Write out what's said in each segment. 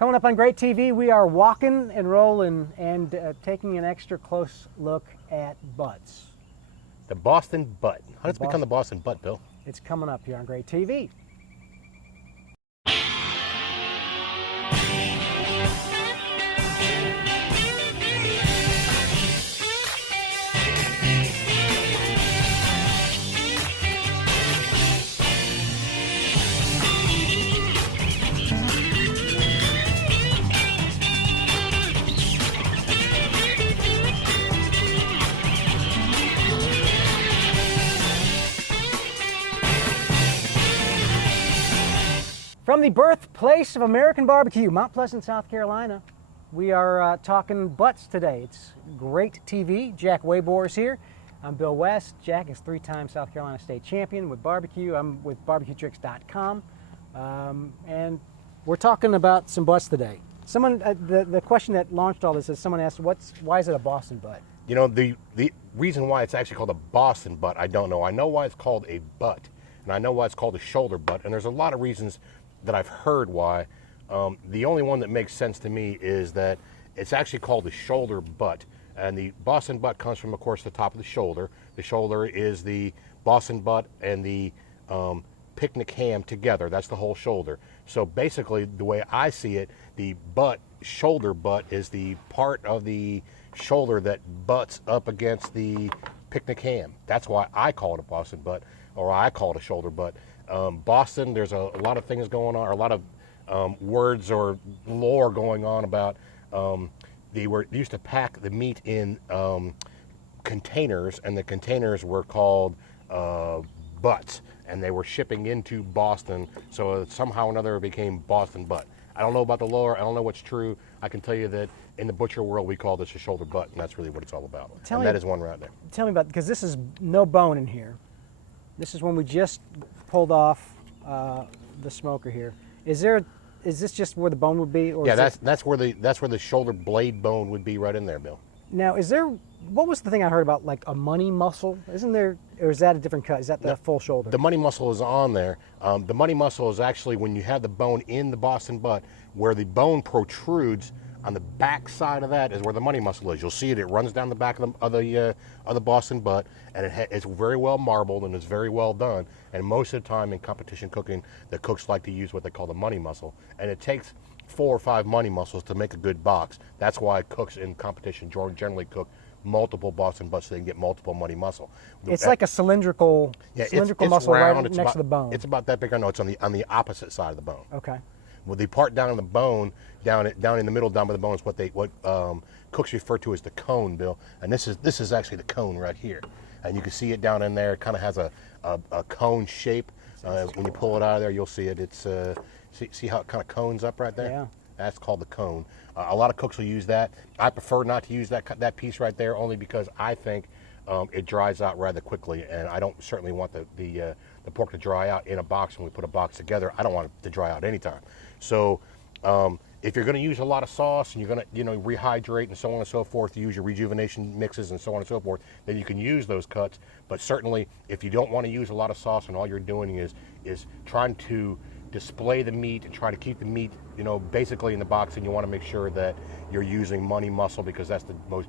Coming up on Great TV, we are walking and rolling and taking an extra close look at butts. The Boston butt. How does it become the Boston butt, Bill? It's coming up here on Great TV. From the birthplace of American barbecue, Mount Pleasant, South Carolina, we are talking butts today. It's Great TV. Jack Waybor is here. I'm Bill West. Jack is 3-time South Carolina state champion with barbecue. I'm with barbecuetricks.com. And we're talking about some butts today. Someone, the question that launched all this is someone asked, why is it a Boston butt? You know, the reason why it's actually called a Boston butt, I don't know. I know why it's called a butt, and I know why it's called a shoulder butt, and there's a lot of reasons that I've heard why. The only one that makes sense to me is that it's actually called the shoulder butt, and the Boston butt comes from, of course, the top of the shoulder. The shoulder is the Boston butt and the picnic ham together. That's the whole shoulder. So basically, the way I see it, the shoulder butt is the part of the shoulder that butts up against the picnic ham. That's why I call it a Boston butt, or I call it a shoulder butt. Boston, there's a lot of things going on, or a lot of words or lore going on about they used to pack the meat in containers, and the containers were called butts, and they were shipping into Boston, so somehow or another it became Boston butt. I don't know about the lore, I don't know what's true. I can tell you that in the butcher world we call this a shoulder butt, and that's really what it's all about. And that is one right there. Tell me about, because this is no bone in here. This is when we just pulled off the smoker here. Is this just where the bone would be? Or yeah, that's where the shoulder blade bone would be, right in there, Bill. Now, what was the thing I heard about, like a money muscle? Isn't there, or is that a different cut? Is that the full shoulder? The money muscle is on there. The money muscle is actually when you have the bone in the Boston butt, where the bone protrudes. On the back side of that is where the money muscle is. You'll see it. It runs down the back of the Boston butt, and it's very well marbled and it's very well done. And most of the time in competition cooking, the cooks like to use what they call the money muscle, and it takes 4 or 5 money muscles to make a good box. That's why cooks in competition generally cook multiple Boston butts so they can get multiple money muscle. It's like a cylindrical muscle round, right next to the bone. It's about that big. I know it's on the opposite side of the bone. Okay. Well, the part down in the bone, down in the middle, down by the bone, is what cooks refer to as the cone, Bill. And this is actually the cone right here, and you can see it down in there. It kind of has a cone shape. When you pull it out of there, you'll see it. It's see how it kind of cones up right there. Yeah. That's called the cone. A lot of cooks will use that. I prefer not to use that piece right there, only because I think it dries out rather quickly, and I don't certainly want the pork to dry out in a box when we put a box together. I don't want it to dry out anytime. So if you're going to use a lot of sauce and you're going to rehydrate and so on and so forth, use your rejuvenation mixes and so on and so forth, then you can use those cuts. But certainly if you don't want to use a lot of sauce and all you're doing is trying to display the meat and try to keep the meat basically in the box, and you want to make sure that you're using money muscle, because that's the most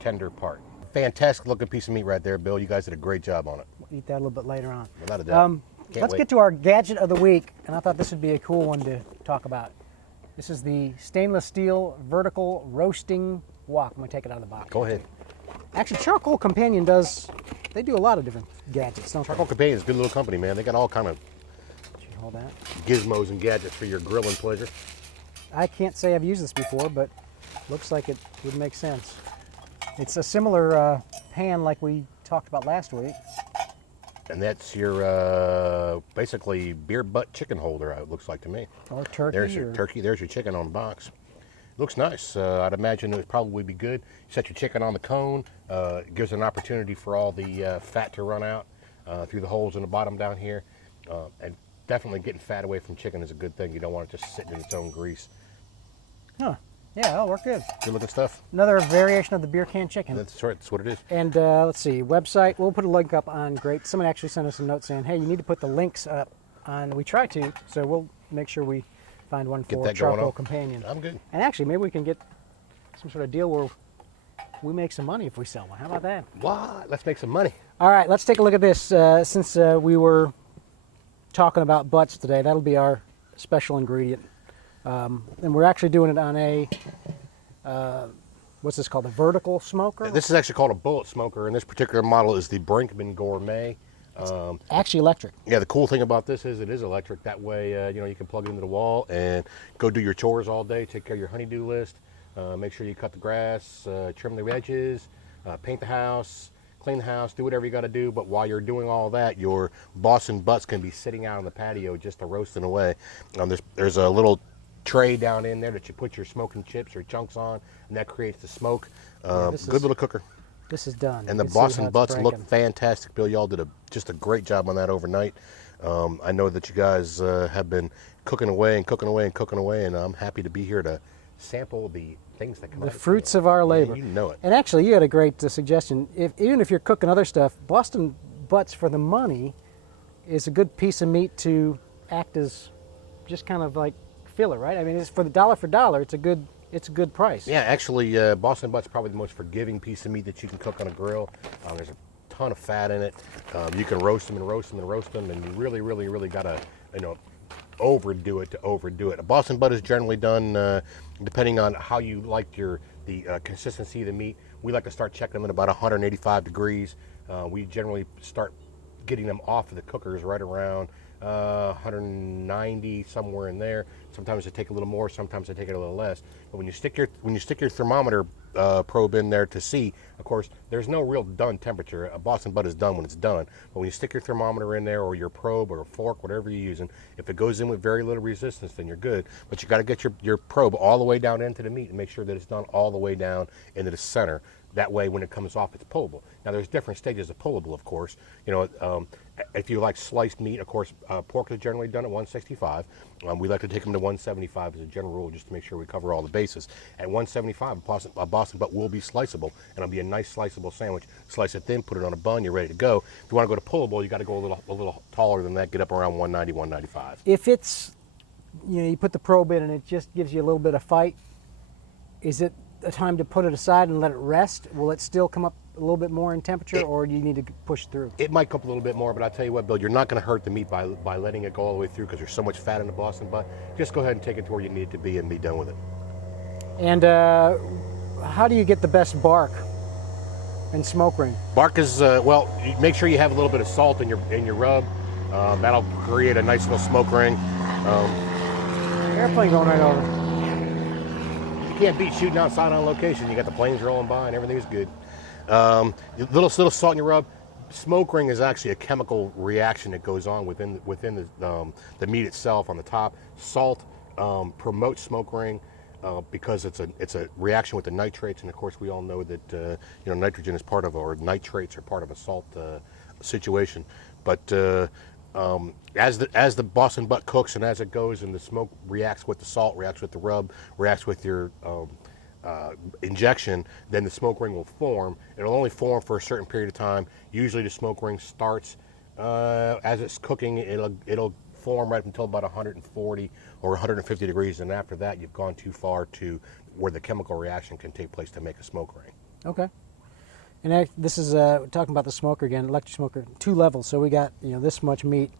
tender part. Fantastic looking piece of meat right there, Bill. You guys did a great job on it. We'll eat that a little bit later on. Without a doubt. Let's get to our gadget of the week, and I thought this would be a cool one to talk about. This is the stainless steel vertical roasting wok. I'm going to take it out of the box. Go ahead. Actually, Charcoal Companion they do a lot of different gadgets, don't they? Charcoal Companion is a good little company, man. They got all kind of Hold that. gizmos and gadgets for your grilling pleasure. I can't say I've used this before, but looks like it would make sense. It's a similar pan like we talked about last week. And that's your basically beer butt chicken holder, it looks like to me. Or turkey. There's your turkey, there's your chicken on the box. Looks nice. I'd imagine it would probably be good. You set your chicken on the cone. It gives an opportunity for all the fat to run out through the holes in the bottom down here. And definitely getting fat away from chicken is a good thing. You don't want it just sitting in its own grease. Huh. Yeah, that'll work good. Good looking stuff. Another variation of the beer can chicken. That's right. That's what it is. And let's see, website. We'll put a link up on Great. Someone actually sent us a note saying, hey, you need to put the links up on. We try to, so we'll make sure we find one Get for that going Charcoal on. Companion. I'm good. And actually, maybe we can get some sort of deal where we make some money if we sell one. How about that? What? Let's make some money. All right, let's take a look at this. Since we were talking about butts today, that'll be our special ingredient. And we're actually doing it on a, what's this called, a vertical smoker? This is actually called a bullet smoker, and this particular model is the Brinkman Gourmet. Actually electric. Yeah, the cool thing about this is it is electric. That way, you can plug it into the wall and go do your chores all day, take care of your honeydew list, make sure you cut the grass, trim the edges, paint the house, clean the house, do whatever you got to do. But while you're doing all that, your Boston butts can be sitting out on the patio just roasting away. There's a little tray down in there that you put your smoking chips or chunks on, and that creates the smoke. Good little cooker. This is done. And the Boston butts look fantastic. Bill, y'all did just a great job on that overnight. I know that you guys have been cooking away and cooking away and cooking away, and I'm happy to be here to sample the things that come out. The fruits of our labor. Yeah, you know it. And actually, you had a great suggestion. Even if you're cooking other stuff, Boston butts for the money is a good piece of meat to act as just kind of like filler, right? I mean, it's for dollar, it's a good price. Yeah, actually, Boston butt's probably the most forgiving piece of meat that you can cook on a grill. There's a ton of fat in it. You can roast them and roast them and roast them, and you really, really, really gotta, overdo it to overdo it. A Boston butt is generally done depending on how you like the consistency of the meat. We like to start checking them at about 185 degrees. We generally start getting them off of the cookers right around 190, somewhere in there. Sometimes they take a little more, sometimes they take it a little less. But when you stick your thermometer probe in there to see, of course, there's no real done temperature. A Boston butt is done when it's done. But when you stick your thermometer in there, or your probe or a fork, whatever you're using, if it goes in with very little resistance, then you're good. But you got to get your probe all the way down into the meat and make sure that it's done all the way down into the center. That way, when it comes off, it's pullable. Now, there's different stages of pullable, of course. If you like sliced meat, of course, pork is generally done at 165. We like to take them to 175 as a general rule, just to make sure we cover all the bases. At 175, a Boston butt will be sliceable, and it'll be a nice sliceable sandwich. Slice it thin, put it on a bun, you're ready to go. If you want to go to pullable, you got to go a little taller than that, get up around 190, 195. If it's, you put the probe in and it just gives you a little bit of fight, is it a time to put it aside and let it rest? Will it still come up a little bit more in temperature, or do you need to push through? It might come up a little bit more, but I'll tell you what, Bill, you're not going to hurt the meat by letting it go all the way through, because there's so much fat in the Boston butt. Just go ahead and take it to where you need it to be and be done with it. And how do you get the best bark and smoke ring? Bark is, you make sure you have a little bit of salt in your rub. That'll create a nice little smoke ring. Airplane going right over. You can't beat shooting outside on location. You got the planes rolling by and everything's good. Little salt in your rub. Smoke ring is actually a chemical reaction that goes on within the meat itself on the top. Salt promotes smoke ring because it's a reaction with the nitrates, and of course we all know that nitrogen is part of, or nitrates are part of a salt situation. But as the Boston butt cooks and as it goes, and the smoke reacts with the salt, reacts with the rub, reacts with your injection, then the smoke ring will form. It'll only form for a certain period of time. Usually the smoke ring starts as it's cooking. It'll form right until about 140 or 150 degrees, and after that you've gone too far to where the chemical reaction can take place to make a smoke ring. Okay. And this is talking about the smoker again, electric smoker, 2 levels. So we got this much meat,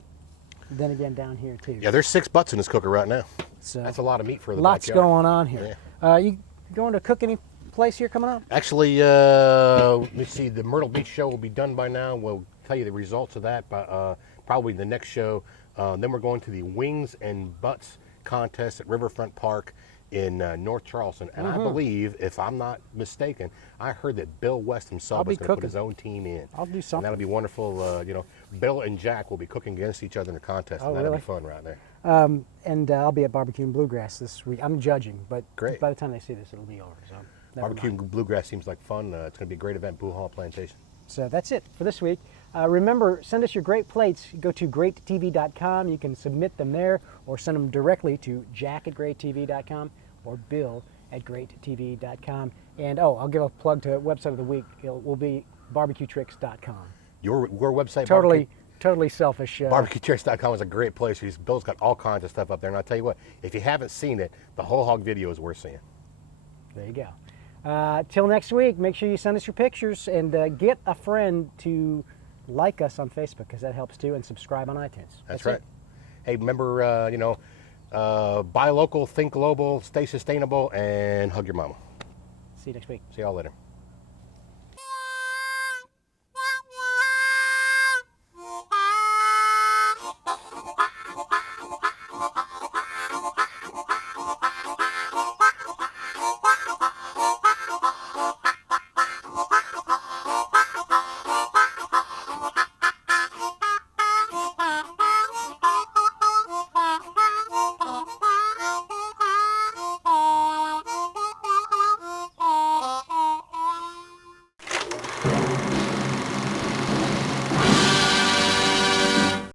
then again down here too. Yeah, there's 6 butts in this cooker right now. So that's a lot of meat for the lots backyard. going on here. Yeah. You going to cook any place here coming up? Actually, let me see. The Myrtle Beach show will be done by now. We'll tell you the results of that, probably the next show. Then we're going to the Wings and Butts contest at Riverfront Park in North Charleston, and I believe, if I'm not mistaken, I heard that Bill West himself is going to put his own team in. I'll do something. And that'll be wonderful. Bill and Jack will be cooking against each other in a contest, and that'll be fun right there. And I'll be at BBQ and Bluegrass this week. I'm judging, but great. By the time they see this, it'll be over. So BBQ and Bluegrass seems like fun. It's going to be a great event, Boo Hall Plantation. So that's it for this week. Remember, send us your great plates. Go to greattv.com. You can submit them there, or send them directly to jack@greattv.com or bill@greattv.com. And I'll give a plug to website of the week. It will be barbecuetricks.com. Your website? Totally Totally selfish. BBQChairs.com is a great place. Bill's got all kinds of stuff up there. And I'll tell you what, if you haven't seen it, the whole hog video is worth seeing. There you go. Till next week, make sure you send us your pictures and get a friend to like us on Facebook because that helps too, and subscribe on iTunes. That's right. Hey, remember, buy local, think global, stay sustainable, and hug your mama. See you next week. See y'all later.